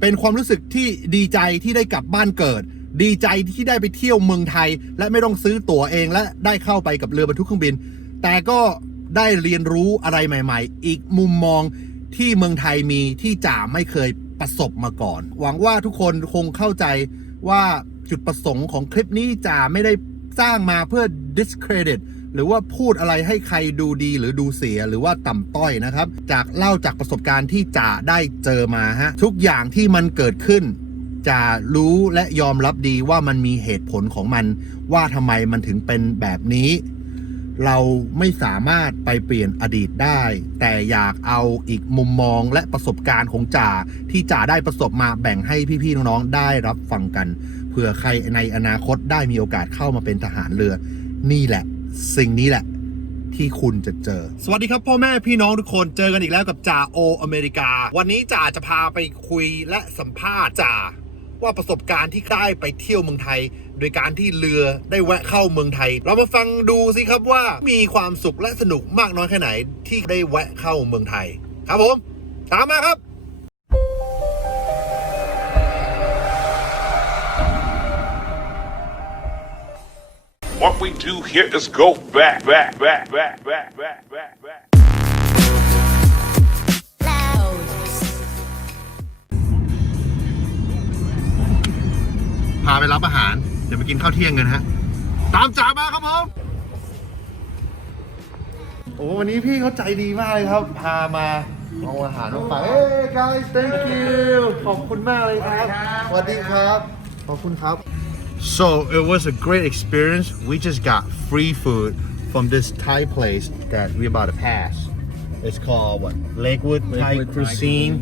เป็นความรู้สึกที่ดีใจที่ได้กลับบ้านเกิด ดีใจที่ได้ไปเที่ยวเมืองไทย และไม่ต้องซื้อตั๋วเองและได้เข้าไปกับเรือบรรทุกเครื่องบิน แต่ก็ได้เรียนรู้อะไรใหม่ ๆ อีกมุมมองที่เมืองไทยมีที่จ่าไม่เคยประสบมาก่อน หวังว่าทุกคนคงเข้าใจว่าจุดประสงค์ของคลิปนี้จ่าไม่ได้ สร้างมาเพื่อ discredit หรือว่าพูดอะไรให้ใครดูดีหรือดูเสียหรือว่าต่ำต้อยนะครับ จากเล่าจากประสบการณ์ที่จ่าได้เจอมาฮะ ทุกอย่างที่มันเกิดขึ้นจะรู้และยอมรับดีว่ามันมีเหตุผลของมัน ว่าทำไมมันถึงเป็นแบบนี้ เราไม่สามารถไปเปลี่ยนอดีตได้ แต่อยากเอาอีกมุมมองและประสบการณ์ของจ่าที่จ่าได้ประสบมาแบ่งให้พี่ๆน้องๆได้รับฟังกัน ผื่อใครในอนาคตได้มีโอกาสเข้ามาเป็นทหารเรือ นี่แหละ สิ่งนี้แหละที่คุณจะเจอ สวัสดีครับพ่อแม่พี่น้องทุกคนเจอกันอีกแล้วกับจ่าโออเมริกา วันนี้จ่าจะพาไปคุยและสัมภาษณ์จ่าว่าประสบการณ์ที่ได้ไปเที่ยวเมืองไทย โดยการที่เรือได้แวะเข้าเมืองไทย เรามาฟังดูสิครับว่ามีความสุขและสนุกมากน้อยแค่ไหนที่ได้แวะเข้าเมืองไทย ครับผม ตามมาครับ What we do here is go back, back, back, back, back, back, back, back. พาไปรับอาหาร เดี๋ยวไปกินข้าวเที่ยงกันฮะ ตามจ่ามาครับผม โอ้วันนี้พี่เขาใจดีมากเลยครับ พามาเอาอาหารมาฝากเฮ้ย guys thank you ขอบคุณมากเลยครับสวัสดีครับ ขอบคุณครับ so it was a great experience we just got free food from this Thai place that we about to pass it's called what Lakewood Thai Lakewood Thai Cuisine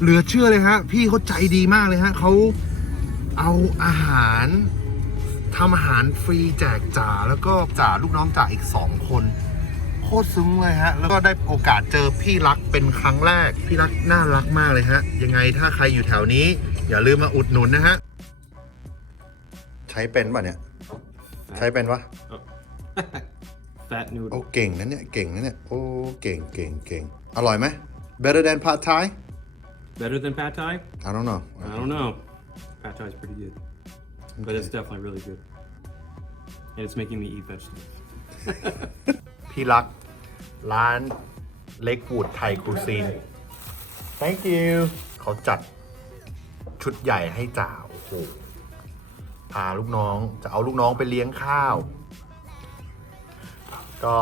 เหลือเชื่อเลยฮะ พี่เขาใจดีมากเลยฮะเขาเอาอาหารทำอาหารฟรีแจกจ่าแล้วก็จ่าลูกน้องจ่าอีกสองคน โคตรซึ้งเลยฮะ แล้วก็ได้โอกาสเจอพี่รักเป็นครั้งแรก พี่รักน่ารักมากเลยฮะ ยังไงถ้าใครอยู่แถวนี้ อย่าลืมมาอุดหนุนนะฮะ ใช้เป็นป่ะเนี่ย ใช้เป็นปะ Fat noodle. โอ้เก่งนะเนี่ยเก่งนะเนี่ยโอ้เก่งเก่งเก่งอร่อยไหม better than pad thai Better than pad thai? I don't know I don't know. Pad thai is pretty good, but it's definitely really good, and it's making me eat vegetables. พี่รักร้านเล็กวูดไทยครูซีน thank you เขาจัดชุดใหญ่ให้จ่าโอ้โห พาลูกน้องจะเอาลูกน้องไปเลี้ยงข้าว ก็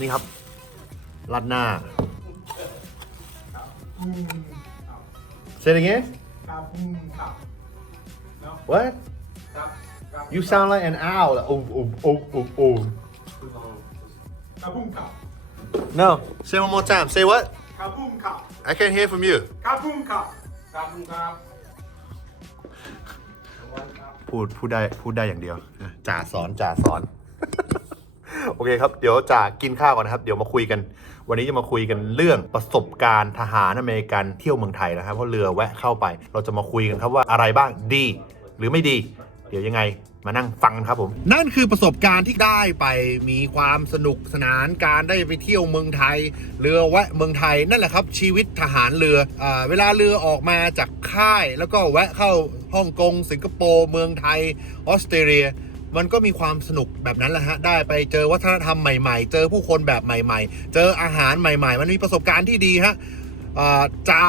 นี่ครับรัดหน้า Say it again What You sound like an owl oh oh oh oh oh Kaboom cow. No Say one more time Say what Kaboom cow. I can't hear from you Kaboom cow. Kaboom cow. พู ดพูดได้พูดได้อย่างเดียวจ่าสอนจ่าสอน โอเคครับ เดี๋ยวจ่ากินข้าวก่อนนะครับ เดี๋ยวมาคุยกัน วันนี้จะมาคุยกันเรื่องประสบการณ์ทหารอเมริกันเที่ยวเมืองไทยนะครับเพราะเรือแวะเข้าไป เราจะมาคุยกันครับว่าอะไรบ้างดี หรือไม่ดีเดี๋ยวยังไงมานั่งฟังครับผม นั่นคือประสบการณ์ที่ได้ไปมีความสนุกสนานการได้ไปเที่ยวเมืองไทย เรือแวะเมืองไทยนั่นแหละครับ ชีวิตทหารเรืออเวลาเรือออกมาจากค่าย แล้วก็แวะเข้าฮ่องกงสิงคโปร์เมืองไทยออสเตรเลียมันก็มีความสนุกแบบนั้นแหละฮะ ได้ไปเจอวัฒนธรรมใหม่ๆ เจอผู้คนแบบใหม่ ๆ เจออาหารใหม่ ๆ มันมีประสบการณ์ที่ดีฮะอ่าจา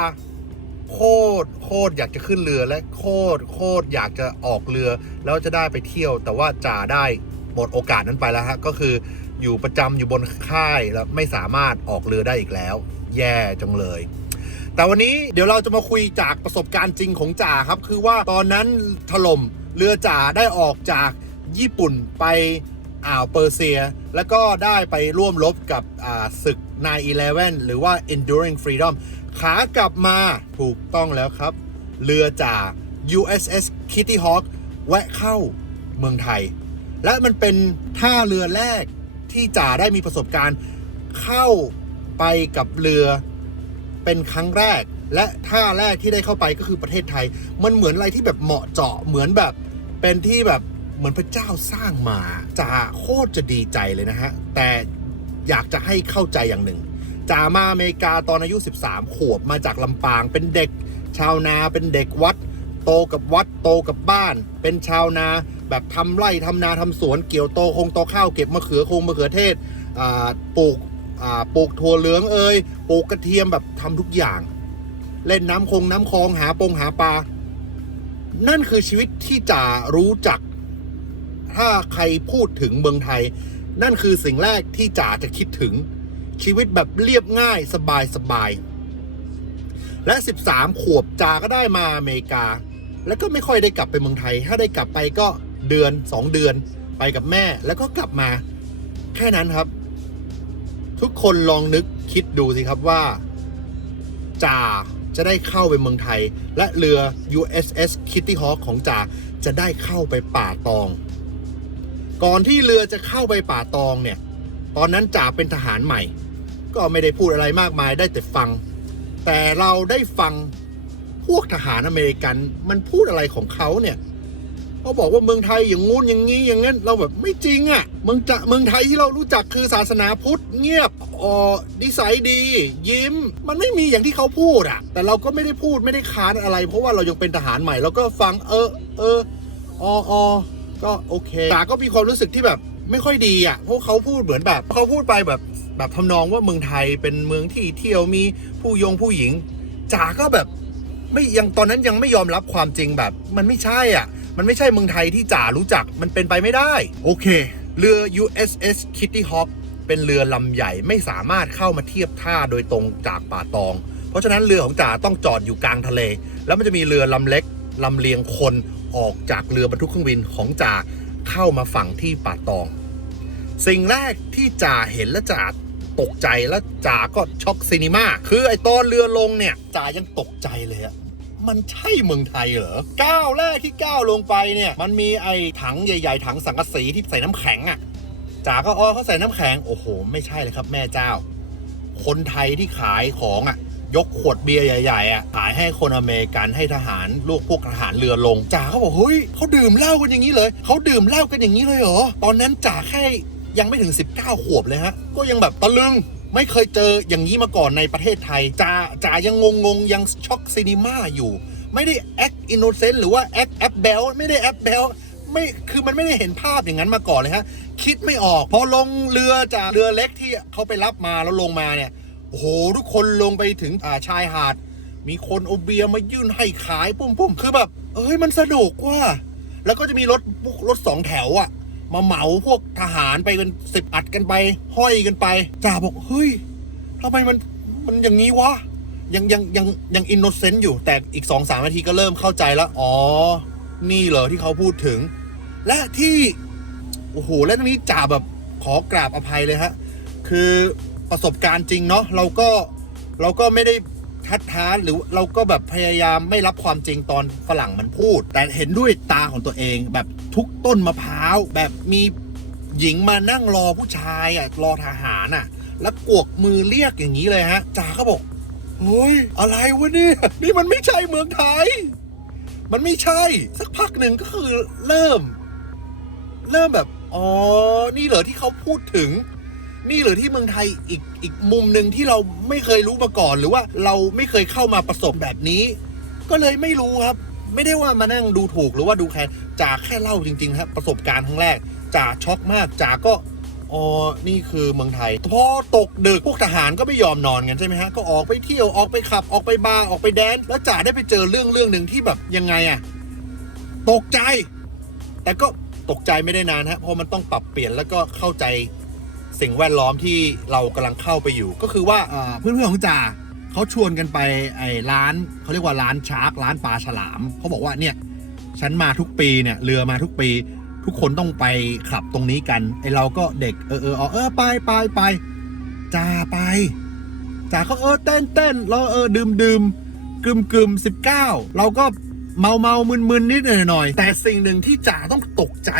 โคตรโคตรอยากจะขึ้นเรือและโคตรโคตรอยากจะออกเรือ แล้วจะได้ไปเที่ยว แต่ว่าจ่าได้หมดโอกาสนั้นไปแล้วฮะก็คืออยู่ประจำอยู่บนค่ายแล้วไม่สามารถออกเรือได้อีกแล้ว แย่จังเลย แต่วันนี้เดี๋ยวเราจะมาคุยจากประสบการณ์จริงของจ่าครับ คือว่าตอนนั้นถล่มเรือจ่าได้ออกจากญี่ปุ่นไป อ่าวเปอร์เซีย แล้วก็ได้ไปร่วมรบกับอ่าศึก9-11 หรือว่า Enduring Freedom ขากลับมาถูกต้องแล้วครับ เรือจ่า USS Kitty Hawk แวะเข้าเมืองไทย และมันเป็นท่าเรือแรกที่จ่าได้มีประสบการณ์เข้าไปกับเรือเป็นครั้งแรก และท่าแรกที่ได้เข้าไปก็คือประเทศไทย มันเหมือนอะไรที่แบบเหมาะเจาะเหมือนแบบเป็นที่แบบ เหมือนพระเจ้าสร้างมาจ่าโคตรจะดีใจเลยนะฮะ แต่อยากจะให้เข้าใจอย่างหนึ่งจ่ามาอเมริกาตอนอายุ 13 ขวบมาจากลำปางเป็นเด็ก ชาวนาเป็นเด็กวัด โตกับวัดโตกับบ้าน เป็นชาวนาแบบทำไร่ทำนาทำสวนเกี่ยวโตคงโตข้าวเก็บมะเขือคงมะเขือเทศปลูกปลูกถั่วเหลืองเอ่ยปลูกกระเทียมแบบทำทุกอย่าง เล่นน้ำคงน้ำคลองหาปงหาปลานั่นคือชีวิตที่จ่ารู้จัก ถ้าใครพูดถึงเมืองไทย นั่นคือสิ่งแรกที่จ่าจะคิดถึงชีวิตแบบเรียบง่ายสบายสบาย และ 13 ขวบจ่าก็ได้มาอเมริกา แล้วก็ไม่ค่อยได้กลับไปเมืองไทย ถ้าได้กลับไปก็เดือน 2 เดือนไปกับแม่แล้วก็กลับมา แค่นั้นครับ ทุกคนลองนึกคิดดูสิครับว่าจ่าจะได้เข้าไปเมืองไทย และเรือ USS Kitty Hawk ของจ่าจะได้เข้าไปป่าตอง ก่อนที่เรือจะเข้าไปป่าตองเนี่ย ตอนนั้นจ่าเป็นทหารใหม่ ก็ไม่ได้พูดอะไรมากมายได้แต่ฟัง แต่เราได้ฟังพวกทหารอเมริกันมันพูดอะไรของเขาเนี่ยเขาบอกว่าเมืองไทยอย่างงู้นอย่างนี้อย่างนั้นเราแบบไม่จริงอะ่ะเมืองจะเมืองไทยที่เรารู้จักคือศาสนาพุทธเงียบอ๋อนิสัยดี ยิ้ม มันไม่มีอย่างที่เขาพูดอะ่ะ แต่เราก็ไม่ได้พูดไม่ได้ค้านอะไร เพราะว่าเรายังเป็นทหารใหม่เราก็ฟังเออเอออออ ก็โอเคแต่ก็มีความรู้สึกที่แบบไม่ค่อยดีอะ่ะเพราะเขาพูดเหมือนแบบเขาพูดไปแบบแบบทำนองว่าเมืองไทยเป็นเมืองที่เที่ยวมีผู้ยงผู้หญิงจ๋าก็แบบไม่ยังตอนนั้นยังไม่ยอมรับความจริงแบบ มันไม่ใช่อะ มันไม่ใช่เมืองไทยที่จ๋ารู้จักมันเป็นไปไม่ได้ โอเค เรือ USS Kitty Hawk เป็นเรือลำใหญ่ไม่สามารถเข้ามาเทียบท่าโดยตรงจากป่าตอง เพราะฉะนั้นเรือของจ๋าต้องจอดอยู่กลางทะเล แล้วมันจะมีเรือลำเล็กลำเลียงคน ออกจากเรือบรรทุกเครื่องบินของจ่าเข้ามาฝั่งที่ป่าตอง สิ่งแรกที่จ่าเห็นและจ่าตกใจและจ่าก็ช็อกซีนีมาคือไอตอนเรือลงเนี่ยจ่ายังตกใจเลยอะมันใช่เมืองไทยเหรอก้าวแรกที่ก้าวลงไปเนี่ย มันมีไอถังใหญ่ๆถังสังกะสีที่ใส่น้ำแข็งอะจ่าก็อ๋อเขาใส่น้ำแข็ง โอ้โห ไม่ใช่เลยครับแม่เจ้า คนไทยที่ขายของอะ ยกขวดเบียร์ใหญ่ๆอะขายให้คนอเมริกันให้ทหารลูกพวกทหารเรือลงจ่าเขาบอกเฮ้ยเขาดื่มเหล้ากันอย่างนี้เลยเขาดื่มเหล้ากันอย่างนี้เลยเหรอตอนนั้นจ่าแค่ยังไม่ถึง 19 ขวบเลยฮะ ก็ยังแบบตะลึงไม่เคยเจออย่างนี้มาก่อนในประเทศไทยจ่าจ่ายังงงงๆยังช็อกซีนีมาอยู่ ไม่ได้แอคอินโนเซนต์หรือว่าแอคแอปเบลไม่ได้แอปเบลไม่คือมันไม่ได้เห็นภาพอย่างนั้นมาก่อนเลยฮะ คิดไม่ออก พอลงเรือจากเรือเล็กที่เขาไปรับมาแล้วลงมาเนี่ย โอ้โหทุกคนลงไปถึงอ่าชายหาด มีคนเอาเบียร์มายื่นให้ขายปุ้มปุ้มคือแบบเอ้ยมันสนุกว่ะแล้วก็จะมีรถรถสองแถวอะมาเหมาพวกทหารไปกันสิบอัดกันไป ห้อยกันไปจ่าบอกเฮ้ยทำไมมันมันอย่างนี้วะยังยังยังยังอินโนเซนต์อยู่แต่อีกสองสามนาทีก็เริ่มเข้าใจแล้ว อ๋อ นี่เหรอที่เขาพูดถึง และที่ โอ้โห และตรงนี้จ่าแบบขอกราบอภัยเลยฮะ คือ ประสบการณ์จริงเนาะเราก็เราก็ไม่ได้ทัดท้านหรือเราก็แบบพยายามไม่รับความจริงตอนฝรั่งมันพูด แต่เห็นด้วยตาของตัวเองแบบทุกต้นมะพร้าว แบบมีหญิงมานั่งรอผู้ชายอะรอทหารอะ แล้วกวกมือเรียกอย่างนี้เลยฮะจ่าก็บอกเฮ้ยอะไรวะเนี่ยนี่มันไม่ใช่เมืองไทย มันไม่ใช่ สักพักหนึ่งก็คือเริ่ม เริ่มแบบอ๋อนี่เหรอที่เขาพูดถึง นี่เหรอที่เมืองไทยอีกอีกมุมหนึ่งที่เราไม่เคยรู้มาก่อน หรือว่าเราไม่เคยเข้ามาประสบแบบนี้ ก็เลยไม่รู้ครับ ไม่ได้ว่ามานั่งดูถูกหรือว่าดูแคลนจ่าแค่เล่าจริงๆครับประสบการณ์ครั้งแรกจ่าช็อกมากจ่าก็อ๋อ นี่คือเมืองไทย พอตกดึกพวกทหารก็ไม่ยอมนอนกันใช่ไหมฮะ ก็ออกไปเที่ยว ออกไปขับ ออกไปบาร์ ออกไปแดน แล้วจ่าได้ไปเจอเรื่องเรื่องหนึ่งที่แบบยังไงอะตกใจ แต่ก็ตกใจไม่ได้นานฮะ เพราะมันต้องปรับเปลี่ยนแล้วก็เข้าใจ สิ่งแวดล้อมที่เรากำลังเข้าไปอยู่ ก็คือว่า เอ่อเพื่อนๆของจ่าเขาชวนกันไปไอ้ร้านเขาเรียกว่าร้านชาร์กร้านปลาฉลามเขาบอกว่าเนี่ยฉันมาทุกปีเนี่ยเรือมาทุกปี ทุกคนต้องไปขับตรงนี้กันไอ้เราก็เด็กเออเออเออไปไปไปจ่าไปจ่าก็เออเต้นเต้นเราเออดื่มดื่มกึมกึมสิบเก้าเราก็เมาเมามึนมึนนิดหน่อยหน่อยแต่สิ่งหนึ่งที่จ่าต้องตกใจ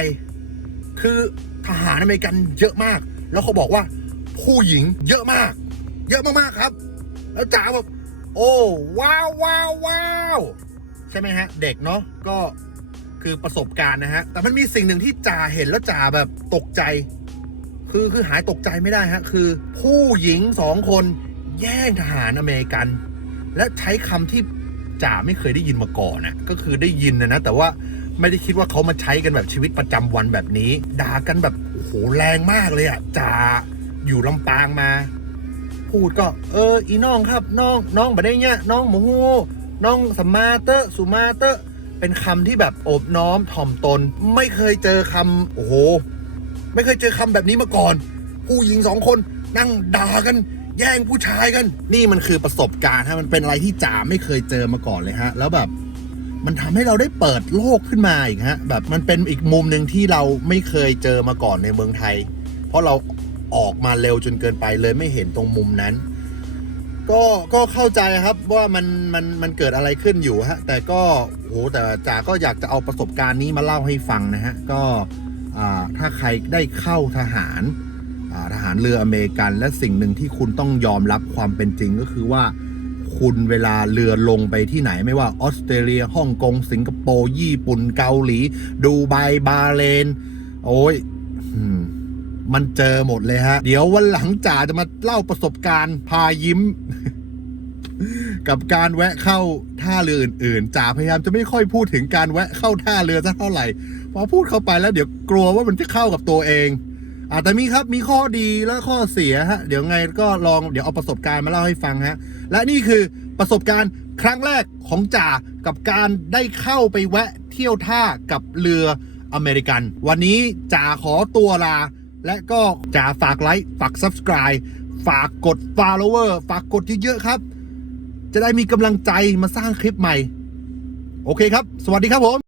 คือทหารอเมริกันเยอะมาก แล้วเขาบอกว่าผู้หญิงเยอะมาก เยอะมากๆครับ แล้วจ๋าแบบโอ้ว้าวว้าวว้าวใช่ไหมฮะ เด็กเนาะก็คือประสบการณ์นะฮะ แต่มันมีสิ่งหนึ่งที่จ่าเห็นแล้วจ่าแบบตกใจ คือคือหายตกใจไม่ได้ฮะ คือ ผู้หญิงสองคนแย่งทหารอเมริกัน และใช้คำที่จ่าไม่เคยได้ยินมาก่อนนะก็คือได้ยินนะนะ แต่ว่าไม่ได้คิดว่าเขามาใช้กันแบบชีวิตประจำวันแบบนี้ ด่ากันแบบ โหแรงมากเลยอะจ่าอยู่ลำปางมา พูดก็ เออ อีน้องครับ น้องน้องแบบนี้เนี่ยน้องหมูฮูน้องสมมาเตอร์สุมาเตอร์เป็นคำที่แบบโอบน้อมถ่อมตน ไม่เคยเจอคำโอ้โห ไม่เคยเจอคำแบบนี้มาก่อน ผู้หญิงสองคนนั่งด่ากันแย่งผู้ชายกัน นี่มันคือประสบการณ์ฮะมันเป็นอะไรที่จ๋าไม่เคยเจอมาก่อนเลยฮะ แล้วแบบ มันทำให้เราได้เปิดโลกขึ้นมาอีกฮะแบบมันเป็นอีกมุมหนึ่งที่เราไม่เคยเจอมาก่อนในเมืองไทย เพราะเราออกมาเร็วจนเกินไปเลยไม่เห็นตรงมุมนั้น ก็ก็เข้าใจครับว่ามันมันมันเกิดอะไรขึ้นอยู่ฮะแต่ก็โหแต่จ๋าก็อยากจะเอาประสบการณ์นี้มาเล่าให้ฟังนะฮะก็อ่าถ้าใครได้เข้าทหารอ่าทหารเรืออเมริกัน และสิ่งหนึ่งที่คุณต้องยอมรับความเป็นจริงก็คือว่า คุณเวลาเรือลงไปที่ไหนไม่ว่าออสเตรเลียฮ่องกง สิงคโปร์ญี่ปุ่นเกาหลี ดูไบบาเรนโอ้ยมมันเจอหมดเลยฮะ เดี๋ยววันหลังจ่าจะมาเล่าประสบการณ์พายิ้ม กับการแวะเข้าท่าเรืออื่นๆจ่าพยายามจะไม่ค่อยพูดถึงการแวะเข้าท่าเรือสักเท่าไหร่พอพูดเข้าไปแล้วเดี๋ยวกลัวว่ามันจะเข้ากับตัวเอง อ่าแต่มีครับมีข้อดีและข้อเสียฮะเดี๋ยวไงก็ลองเดี๋ยวเอาประสบการณ์มาเล่าให้ฟังฮะและนี่คือประสบการณ์ครั้งแรกของจ่ากับการได้เข้าไปแวะเที่ยวท่ากับเรืออเมริกัน วันนี้จ่าขอตัวลา และก็จ่าฝากไลค์ฝาก subscribe ฝากกด follower ฝากกดเยอะๆครับ จะได้มีกำลังใจมาสร้างคลิปใหม่ โอเคครับ สวัสดีครับผม